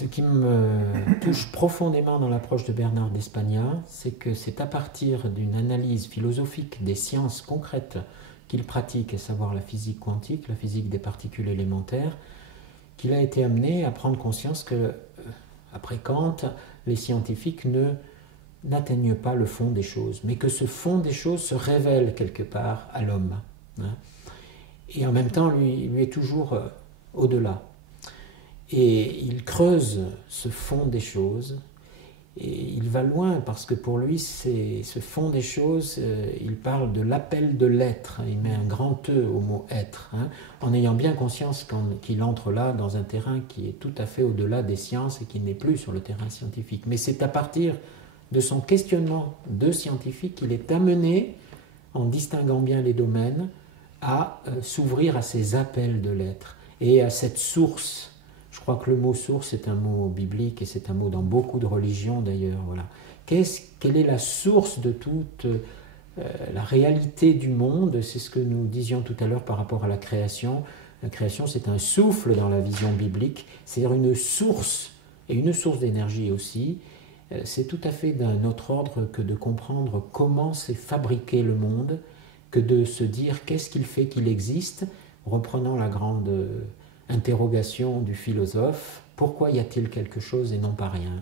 Ce qui me touche profondément dans l'approche de Bernard d'Espagna, c'est que c'est à partir d'une analyse philosophique des sciences concrètes qu'il pratique, à savoir la physique quantique, la physique des particules élémentaires, qu'il a été amené à prendre conscience que, après Kant, les scientifiques n'atteignent pas le fond des choses, mais que ce fond des choses se révèle quelque part à l'homme. Et en même temps, lui est toujours au-delà. Et il creuse ce fond des choses, et il va loin, parce que pour lui, ce fond des choses, il parle de l'appel de l'être, il met un grand E au mot être, en ayant bien conscience qu'il entre là dans un terrain qui est tout à fait au-delà des sciences et qui n'est plus sur le terrain scientifique. Mais c'est à partir de son questionnement de scientifique qu'il est amené, en distinguant bien les domaines, à s'ouvrir à ces appels de l'être et à cette source. Je crois que le mot source est un mot biblique et c'est un mot dans beaucoup de religions d'ailleurs. Voilà. Quelle est la source de toute la réalité du monde? C'est ce que nous disions tout à l'heure par rapport à la création. La création, c'est un souffle dans la vision biblique, c'est-à-dire une source, et une source d'énergie aussi. C'est tout à fait d'un autre ordre que de comprendre comment s'est fabriqué le monde, que de se dire qu'est-ce qu'il fait qu'il existe, reprenant la grande interrogation du philosophe, pourquoi y a-t-il quelque chose et non pas rien?